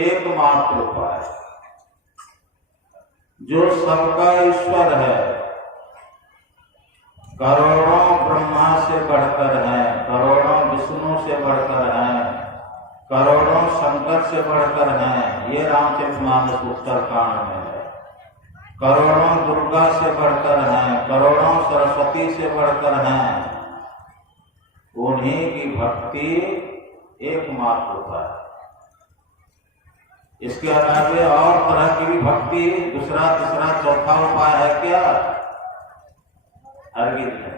एकमात्र उपाय, जो सबका ईश्वर है, करोड़ों ब्रह्मा से बढ़कर है, करोड़ों विष्णु से बढ़कर है, करोड़ों शंकर से बढ़कर है, ये रामचरितमानस उत्तरकांड में है। करोड़ों दुर्गा से बढ़कर हैं, करोड़ों सरस्वती से बढ़कर हैं, उन्हीं की भक्ति एकमात्र उपाय। इसके अलावा और तरह की भी भक्ति दूसरा तीसरा चौथा उपाय है क्या? अर्गित है।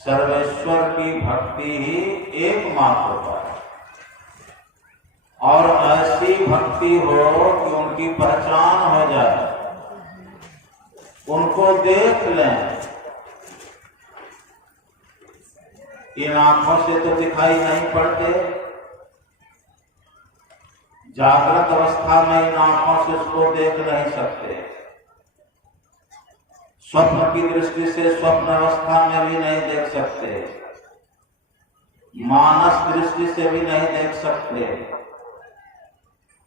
सर्वेश्वर की भक्ति ही एकमात्र उपाय, और ऐसी भक्ति हो कि उनकी पहचान हो जाए, उनको देख लें। इन आंखों से तो दिखाई नहीं पड़ते, जागृत अवस्था में इन आंखों से उसको देख नहीं सकते, स्वप्न की दृष्टि से स्वप्न अवस्था में भी नहीं देख सकते, मानस दृष्टि से भी नहीं देख सकते।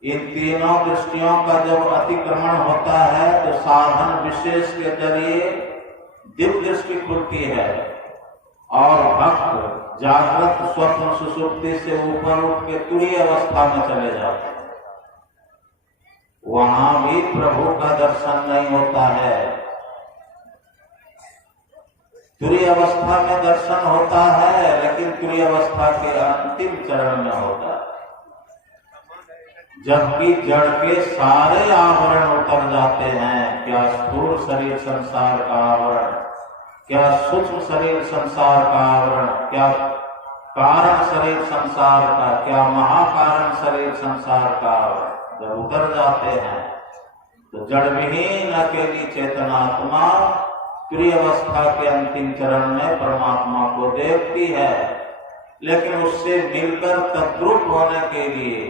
इन तीनों दृष्टियों का जब अतिक्रमण होता है तो साधन विशेष के जरिए दिव्य दृष्टि खुलती है और भक्त जागृत स्वप्न सुषुप्ति से ऊपर उठ के तुरीय अवस्था में चले जाते हैं। वहां भी प्रभु का दर्शन नहीं होता है। तुरीय अवस्था में दर्शन होता है, लेकिन तुरीय अवस्था के अंतिम चरण में होता है, जबकि जड़ के सारे आवरण उतर जाते हैं। क्या स्थूल शरीर संसार का आवरण, क्या सूक्ष्म शरीर संसार का आवरण, क्या कारण शरीर संसार का, क्या महाकारण शरीर संसार का आवरण जब उतर जाते हैं तो जड़ विहीन अकेली चेतनात्मा तुरीय अवस्था के अंतिम चरण में परमात्मा को देखती है। लेकिन उससे मिलकर तद्रूप होने के लिए,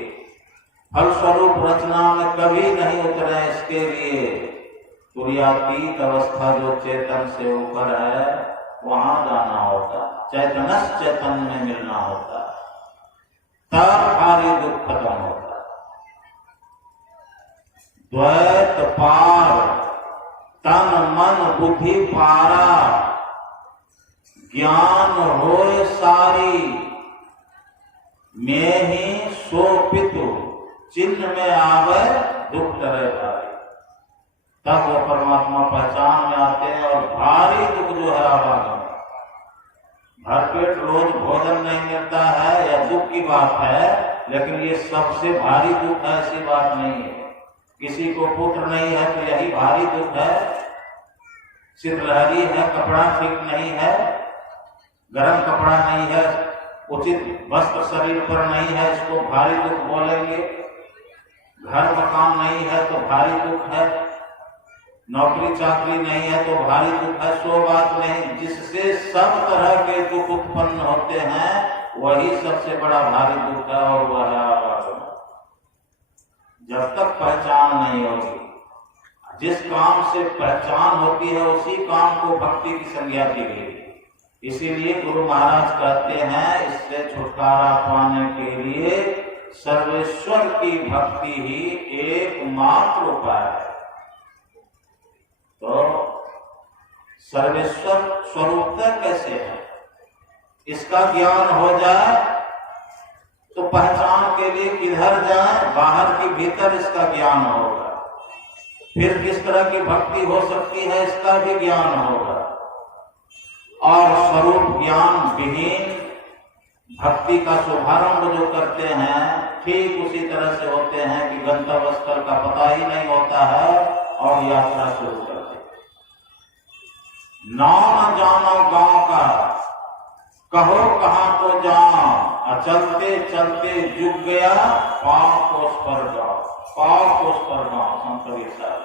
फलस्वरूप रचना में कभी नहीं उतरे, इसके लिए तुरीयातीत अवस्था जो चेतन से ऊपर है वहां जाना होता, चैतनस चेतन में मिलना होता, तब भारी दुख खत्म होता। द्वैत पार तन मन बुद्धि पारा, ज्ञान होए सारी, मैं ही सो पितु, चिन्ह में आवे दुख डरे भारी। तब वो परमात्मा पहचान में आते हैं और भारी दुख जो है आवागम, भरपेट रोज भोजन नहीं मिलता है या दुख की बात है, लेकिन ये सबसे भारी दुख है ऐसी बात नहीं है। किसी को पुत्र नहीं है तो यही भारी दुख है, शीतलहरी है, कपड़ा ठीक नहीं है, गर्म कपड़ा नहीं है, उचित वस्त्र शरीर पर नहीं है, इसको भारी दुख बोलेंगे। घर मकान नहीं है तो भारी दुख है, नौकरी चाकरी नहीं है तो भारी दुख है। सो बात नहीं, जिससे सब तरह के दुख उत्पन्न होते हैं वही सबसे बड़ा भारी दुख है, और वह है आवागमन। जब तक पहचान नहीं होगी, जिस काम से पहचान होती है उसी काम को भक्ति की संज्ञा दी गई। इसीलिए गुरु महाराज कहते हैं, इससे छुटकारा पाने के लिए सर्वेश्वर की भक्ति ही एकमात्र उपाय है। तो सर्वेश्वर स्वरूपतः कैसे है, इसका ज्ञान हो जाए तो पहचान के लिए किधर जाए, बाहर की भीतर इसका ज्ञान होगा। फिर किस तरह की भक्ति हो सकती है इसका भी ज्ञान होगा। और स्वरूप ज्ञान विहीन भक्ति का शुभारंभ जो करते हैं ठीक उसी तरह से होते हैं कि गंतव्य स्थल का पता ही नहीं होता है और यात्रा शुरू करते हैं। नाम न जानो गांव का, कहो कहां को जाओ, चलते चलते जुग गया, पांव कोस पर जाओ, पांव कोस पर जाओ। संत साहब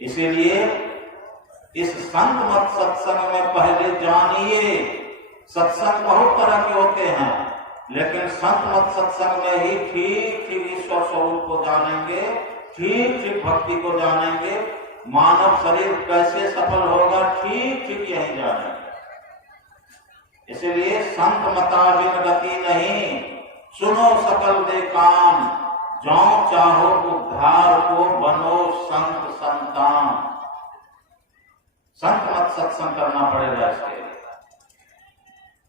इसीलिए इस संत मत सत्संग में पहले जानिए। सत्संग बहुत तरह के होते हैं, लेकिन संत मत सत्संग में ही ठीक ठीक ईश्वर स्वरूप को जानेंगे, ठीक ठीक भक्ति को जानेंगे। मानव शरीर कैसे सफल होगा ठीक ठीक यही जानेंगे। इसलिए संत मता बिन गति नहीं, सुनो सकल दे काम, जो चाहो उद्धार को बनो संत संतान। संत मत सत्संग करना पड़ेगा इसके लिए।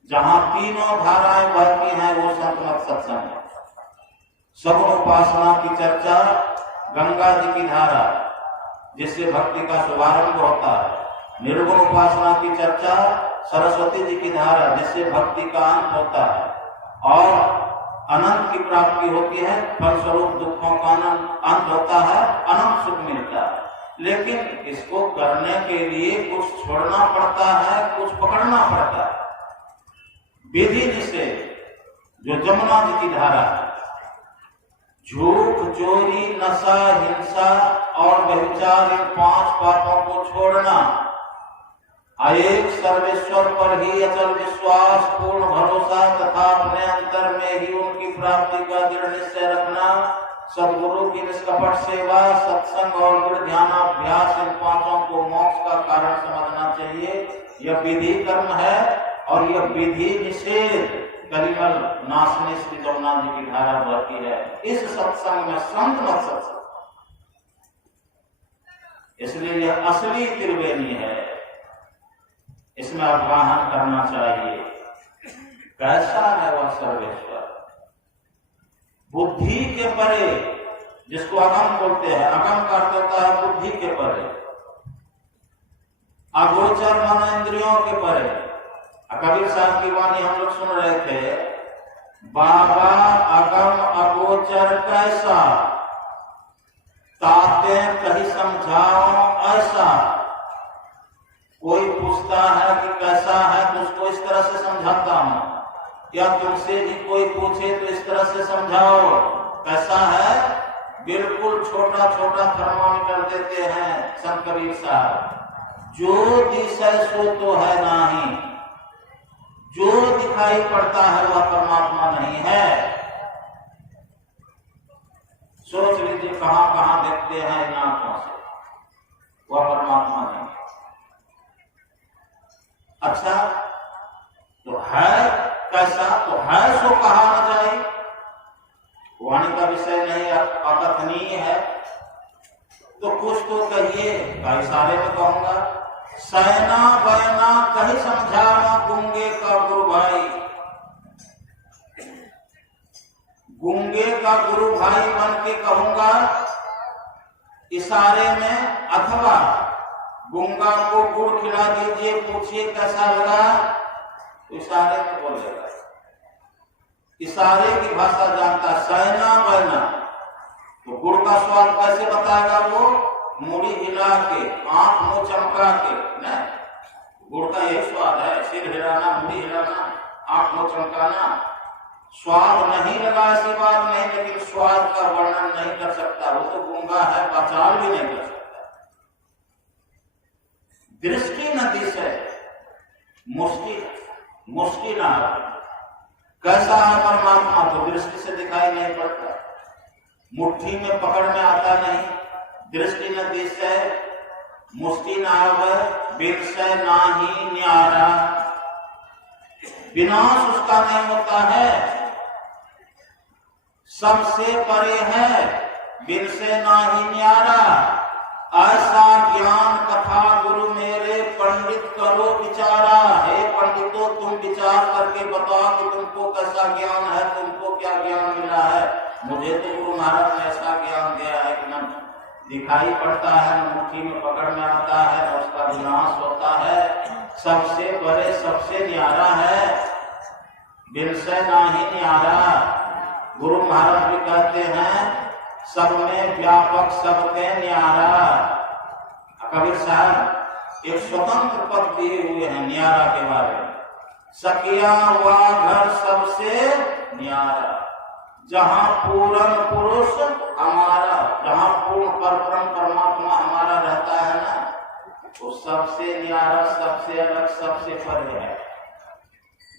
जहां तीनों धाराएं बहती हैं वो संत मत सत्संग है। सगुण उपासना की चर्चा गंगा जी की धारा जिससे भक्ति का शुभारंभ होता है। निर्गुण उपासना की चर्चा सरस्वती जी की धारा जिससे भक्ति का अंत होता है और अनंत की प्राप्ति होती है, फलस्वरूप दुखों का अंत होता है, अनंत सुख मिलता है। लेकिन इसको करने के लिए कुछ छोड़ना पड़ता है, कुछ पकड़ना पड़ता है। विधि जिसे जो जमुना जी की धारा है, झूठ, चोरी, नशा, हिंसा और व्यभिचार इन 5 पापों को छोड़ना, एक सर्वेश्वर पर ही अचल विश्वास, पूर्ण भरोसा तथा अपने अंतर में ही उनकी प्राप्ति का दृढ़ निश्चय रखना, सद्गुरु की निष्कपट सेवा, सत्संग और दृढ़ ध्यानाभ्यास इन 5 को मोक्ष का कारण समझना चाहिए। यह विधि कर्म है और यह विधि निषेध कलिमल नाशने श्री जमुना जी की धारा बहती है। इस सत्संग में संत मत सत्संग, इसलिए यह असली त्रिवेणी है। इसमें आह्वान करना चाहिए। कैसा है वह सर्वेश्वर? बुद्धि के परे, जिसको अगम बोलते हैं। अगम का अर्थ होता है बुद्धि के परे, अगोचर मन इंद्रियों के परे। कबीर साहब की वाणी हम लोग सुन रहे थे, बाबा अगम अगोचर कैसा, ताते कहीं समझाओ ऐसा। कोई पूछता है कि कैसा है तो उसको इस तरह से समझाता हूं, या तुमसे भी कोई पूछे तो इस तरह से समझाओ कैसा है। बिल्कुल छोटा छोटा थर्मामीटर देते हैं संत कबीर साहब। जो दिशा सो तो है नहीं, जो दिखाई पड़ता है वह परमात्मा नहीं है। सोच लीजिए कहां कहां देखते हैं इन आंखों से, वह परमात्मा नहीं। अच्छा तो है कैसा? तो है सो कहा न जाए, वाणी का विषय नहीं, अकथनीय है। तो कुछ तो कहिए, का इशारे में कहूंगा। सैना बयना कहीं समझाना गूंगे का गुरु भाई, गूंगे का गुरु भाई बन के कहूंगा इशारे में। अथवा गूंगा को गुड़ खिला दीजिए, पूछिए कैसा लगा, तो इशारे में बोलेगा। इशारे की भाषा जानता। सैना बयना तो गुड़ का स्वाद कैसे बताएगा वो? मूड़ी हिला के, आंख मुंह चमका के न, गुड़ का यही स्वाद है। सिर हिलाना, मूड़ी हिलाना, आंख मुंह चमकाना। स्वाद नहीं लगा ऐसी बात नहीं, लेकिन स्वाद का वर्णन नहीं कर सकता। वो तो गूंगा है, पहचान भी नहीं कर सकता। दृष्टि नदी से मुश्किल ना है। कैसा है परमात्मा? तो दृष्टि से दिखाई नहीं पड़ता, मुट्ठी में पकड़ में आता नहीं। दृष्टि नदी से मुष्टि ना आवे, बिन से ना ही न्यारा। विनाश उसका नहीं होता है, सबसे परे है, बिन से ना ही न्यारा। ऐसा ज्ञान कथा गुरु मेरे पंडित करो विचारा। हे पंडितों, तुम विचार करके बताओ कि तुमको कैसा ज्ञान है, तुमको क्या ज्ञान मिला है। मुझे तो गुरु महाराज ने ऐसा ज्ञान दिया है कि न दिखाई पड़ता है, न मुट्ठी में पकड़ में आता है, न उसका विनाश होता है। सबसे बड़े, सबसे न्यारा है, बिन से ना ही न्यारा। गुरु महाराज भी कहते हैं सब में व्यापक, सबके न्यारा। कबीर साहब एक स्वतंत्र पद दिए हुए हैं न्यारा के बारे में। सकिया हुआ घर सबसे न्यारा, जहां पूर्ण पुरुष हमारा, जहां पूर्ण परब्रह्म परमात्मा हमारा रहता है ना, तो सबसे न्यारा, सबसे अलग, सबसे परे है।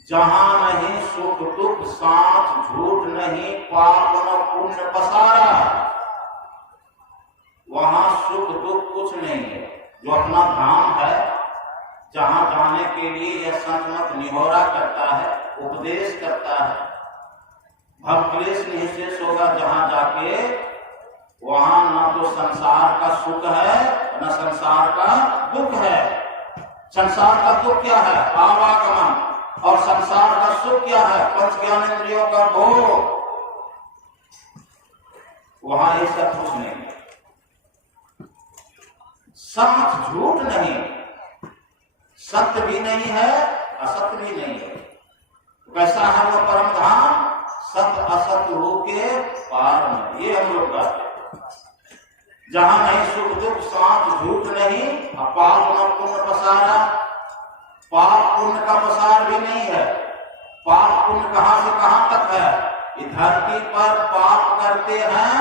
जहां नहीं सुख दुख साथ, झूठ नहीं, पाप न पुण्य पसारा, वहां सुख दुख कुछ नहीं है। जो अपना धाम है, जहां जाने के लिए यह संतमत निहोरा करता है, उपदेश करता है, भव क्लेश निःशेष होगा जहां जाके वहां न तो संसार का सुख है न संसार का दुख है। संसार का दुख क्या है? आवागमन। और संसार का सुख क्या है? पंच ज्ञानेंद्रियों का भोग। वहां ये सब कुछ नहीं है। सच झूठ नहीं, सत्य भी नहीं है, असत्य भी नहीं है। कैसा है वो परम धाम? सत्य असत्य हो के पार में। ये हम लोग कहते हैं, जहां नहीं सुख दुख, साथ झूठ नहीं, पाप न पुण्य पसारा। पाप पुण्य का पसार भी नहीं है। पाप पुण्य कहां से कहां तक है? इस धरती पर पाप करते हैं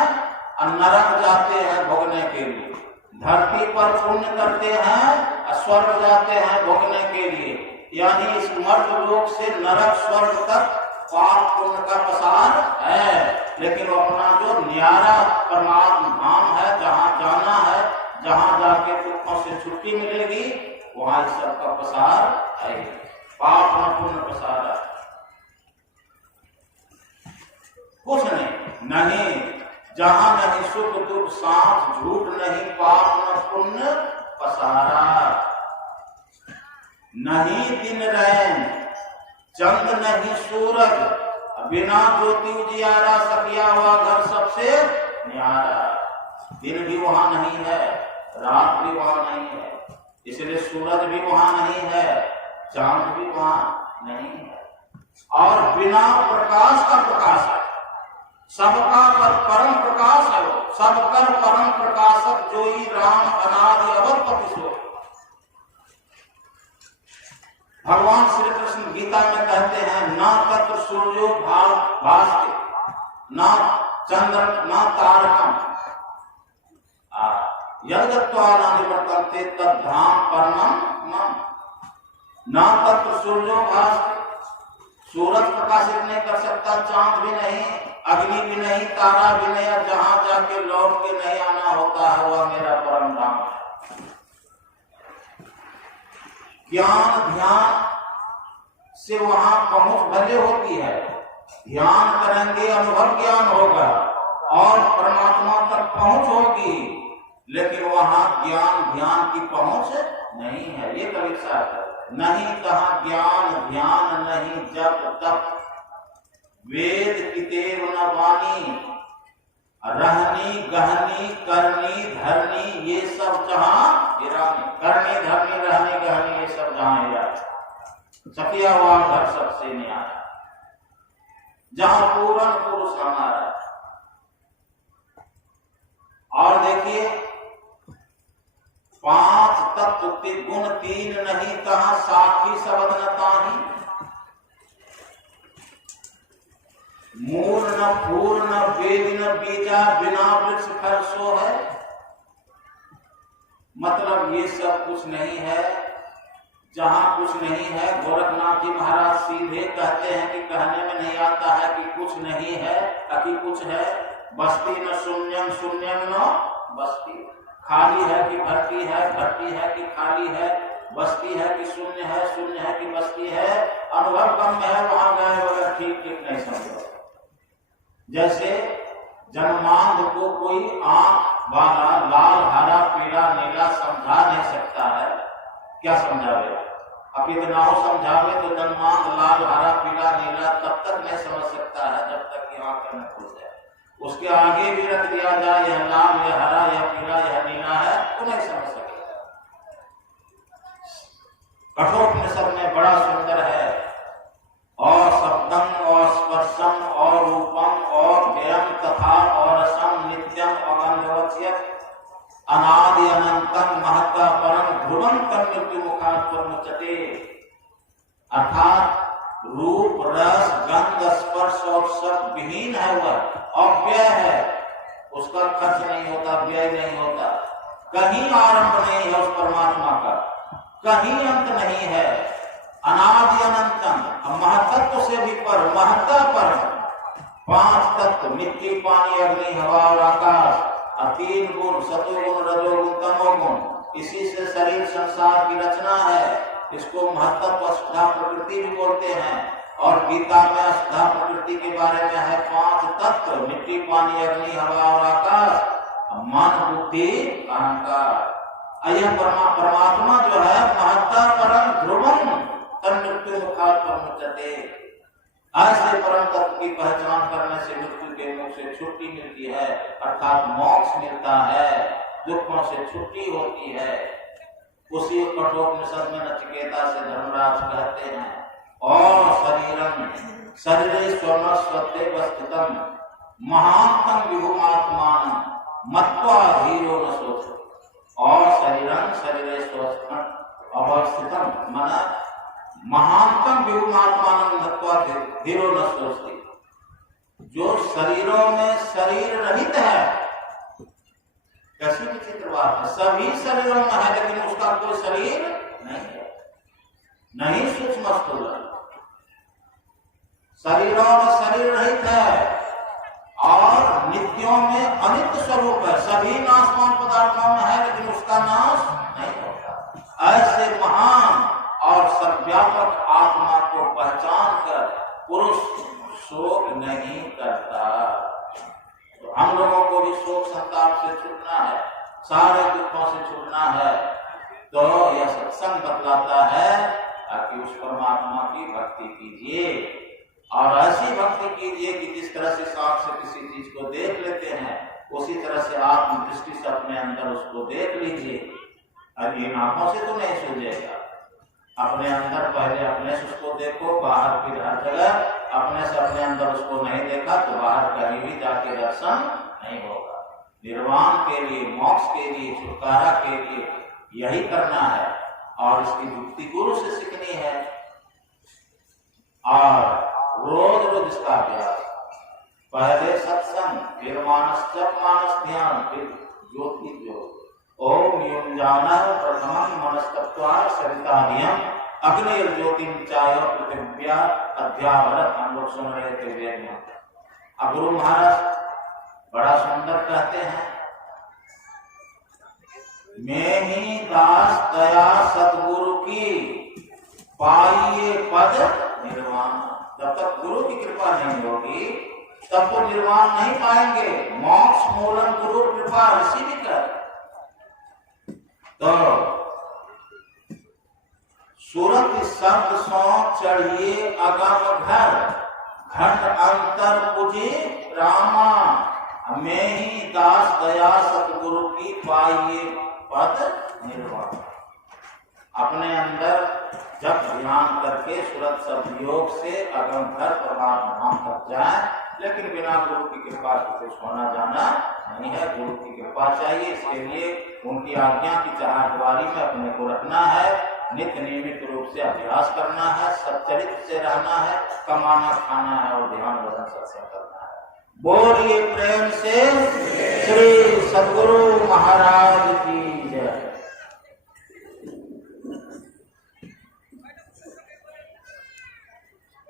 और नरक जाते हैं भोगने के लिए। धरती पर पुण्य करते हैं और स्वर्ग जाते हैं भोगने के लिए। यानी इस मर्त लोक से नरक स्वर्ग तक पाप पुण्य का पसार है। लेकिन वो अपना जो न्यारा परमात्मा धाम है, जहाँ जाना है, जहाँ जाके दुखों से छुट्टी मिलेगी, वहां इस सब का पसार है। पाप न पुण्य पसार है, कुछ नहीं। जहां नहीं सुख दुख, सांस झूठ नहीं, पाप न पुण्य पसारा। नहीं दिन रैन, चंद नहीं सूरज, बिना ज्योति उजियारा, सकिया हुआ घर सबसे न्यारा। दिन भी वहां नहीं है, रात भी वहां नहीं है, इसलिए सूरज भी वहां नहीं है, चांद भी वहां नहीं है। और बिना प्रकाश का प्रकाश है, सबका परम प्रकाश है। सबकर परम प्रकाशक जोई राम अनादि अवध सो। भगवान श्री कृष्ण गीता में कहते हैं, ना तत्र सूर्यो भास्ति, ना चंद्र, ना तारकम, यद्गत्वा न निवर्तन्ते तद्धाम परमं मम। ना तत्र सूर्यो भास्ति, सूरज प्रकाशित नहीं कर सकता, चांद भी नहीं, अग्नि भी नहीं, तारा भी नहीं, और जहां जाके लौट के नहीं आना होता है वह मेरा परम धाम है। ज्ञान ध्यान से वहां पहुंच भले होती है, ध्यान करेंगे अनुभव ज्ञान होगा और परमात्मा तक पहुंच होगी, लेकिन वहां ज्ञान ध्यान की पहुंच नहीं है। ये परीक्षा है। नहीं कहा ज्ञान ध्यान नहीं जब तक, वेद कितेव न वाणी, रहनी गहनी करनी धरनी, ये सब जहां ईरानी। करनी धरनी रहनी गहनी, ये सब जहां ईरानी। सकिया हुआ घर सबसे न्यारा, जहां पूर्ण पुरुष हमारा। और देखिए, पांच तत्व गुण तीन नहीं, कहा साखी शब्द न ताही। मूल न फूल न वेद न बीजा, बिना वृक्ष फल सो है। मतलब ये सब कुछ नहीं है। जहां कुछ नहीं है, गोरखनाथ जी महाराज सीधे कहते हैं कि कहने में नहीं आता है कि कुछ नहीं है, कि कुछ है। बस्ती न शून्यम, शून्यम न बस्ती। खाली है कि भर्ती है, भर्ती है कि खाली है, बस्ती है कि शून्य है, शून्य है कि बस्ती है। अनुभव कम है, वहां गए वगैरह ठीक ठीक नहीं समझो। जैसे जन्मांध को कोई आंख वाला लाल हरा पीला नीला समझा नहीं सकता है, क्या समझावे? अब इतना समझावे तो जन्मांध लाल हरा पीला नीला तब तक नहीं समझ सकता है जब तक कि आंख न खुल जाए। उसके आगे भी रख दिया जाए यह लाल यह हरा यह पीला यह नीला है, तो नहीं समझ सकेगा। कठोपनिषद में बड़ा सुंदर है, और शब्दम और स्पर्शम और रूपम और व्ययम तथा और रसम नित्यम अगंधवच्य अनादि अनंतम महत्ता परम ध्रुवम तन्मृत्यु मुखात् मुच्यते। अर्थात रूप रस गंध स्पर्श और सब विहीन है, वह अव्यय है, उसका खर्च नहीं होता, व्यय नहीं होता, कहीं आरंभ नहीं है उस परमात्मा का, कहीं अंत नहीं है। अनादि अनंतम, महतत्व से भी पर, महत्ता पर। पांच तत्व मिट्टी पानी अग्नि हवा और आकाश, और तीन गुण सतोगुण रजोगुण तमोगुण, इसी से शरीर संसार की रचना है। इसको महत्व अष्टा प्रकृति भी बोलते हैं। और गीता में अष्टा प्रकृति के बारे में है पांच तत्व, मिट्टी पानी अग्नि हवा और आकाश। मन बुद्धि अहंकार। यह परमात्मा जो है महत्ता परम ध्रुवम तन्मृत्यु मुखात् प्रमुच्यते। ऐसे परम तत्व की पहचान करने से मृत्यु के मुख से छुट्टी मिलती है, अर्थात मोक्ष मिलता है, दुखों से छुट्टी होती है। उसी कठोपनिषद में नचिकेता से धर्मराज कहते हैं, और शरीरम शरीरे स्वस्वते वस्थितम महांतम विभुमात्मान मत्वा धीरो न सोच। और शरीरम शरीरे अवस्थितम मन महानतम विभुमात्मान मत्वा धीरो न सोचती। जो शरीरों में शरीर रहित है, कैसी विचित्र बात है, सभी शरीरों में है लेकिन उसका कोई शरीर नहीं है, नहीं सूक्ष्म स्थूल, शरीरों में शरीर रहित है और नित्यों में अनित्य स्वरूप है। सभी नाशवान पदार्थों में है लेकिन उसका नाश नहीं होता। ऐसे महान और सर्वव्यापक आत्मा को पहचान कर पुरुष शोक नहीं करता। तो हम लोगों को भी शोक संताप से छूटना है, सारे दुखों से छूटना है। तो यह सत्संग बतलाता है कि उस परमात्मा की भक्ति कीजिए, और ऐसी भक्ति कीजिए कि जिस तरह से सांप से किसी चीज को देख लेते हैं, उसी तरह से आत्म दृष्टि से अपने अंदर उसको देख लीजिए। अब इन आंखों से तो नहीं सूझेगा, अपने अंदर पहले अपने से उसको देखो, बाहर फिर हर जगह। अपने से अपने अंदर उसको नहीं देखा तो बाहर कहीं भी जाके दर्शन नहीं होगा। निर्वाण के लिए, मोक्ष के लिए, छुटकारा के लिए यही करना है, और इसकी युक्ति गुरु से सीखनी है, और रोज रोज इसका अभ्यास। पहले सत्संग, फिर मानस जप, मानस ध्यान, फिर ज्योति ज्योत। ओम युञ्जानः प्रथमं मनस्तत्त्वा सरितानियम अग्निर ज्योतिम चाय पृथिव्या अध्यावरत। हम लोग सुन रहे थे वेद मंत्र। अब गुरु महाराज बड़ा सुंदर कहते हैं, मैं ही दास दया सतगुरु की पाइए पद निर्वाण। जब तक गुरु की कृपा नहीं होगी तब तो निर्वाण नहीं पाएंगे। मोक्ष मूलम गुरु कृपा ऋषि भी कर। तो सूरत शब्द सो चढ़िए अगम घर, घट अंतर पूजे रामा। मैं ही दास दया सतगुरु की पाइए पद निर्वाण। अपने अंदर जब ध्यान करके सूरत शब्द योग से अगम घर परमात्मा धाम तक जाए, लेकिन बिना गुरु की कृपा से कुछ होना जाना नहीं है। गुरु की कृपा चाहिए, इसके लिए उनकी आज्ञा की चाहवारी में अपने को रखना है, नित्य नियमित रूप से अभ्यास करना है, सच्चरित्र से रहना है, कमाना खाना है और ध्यान भजन सत्संग करना है। बोलिए प्रेम से श्री सद्गुरु महाराज की जय।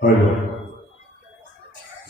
हेलो।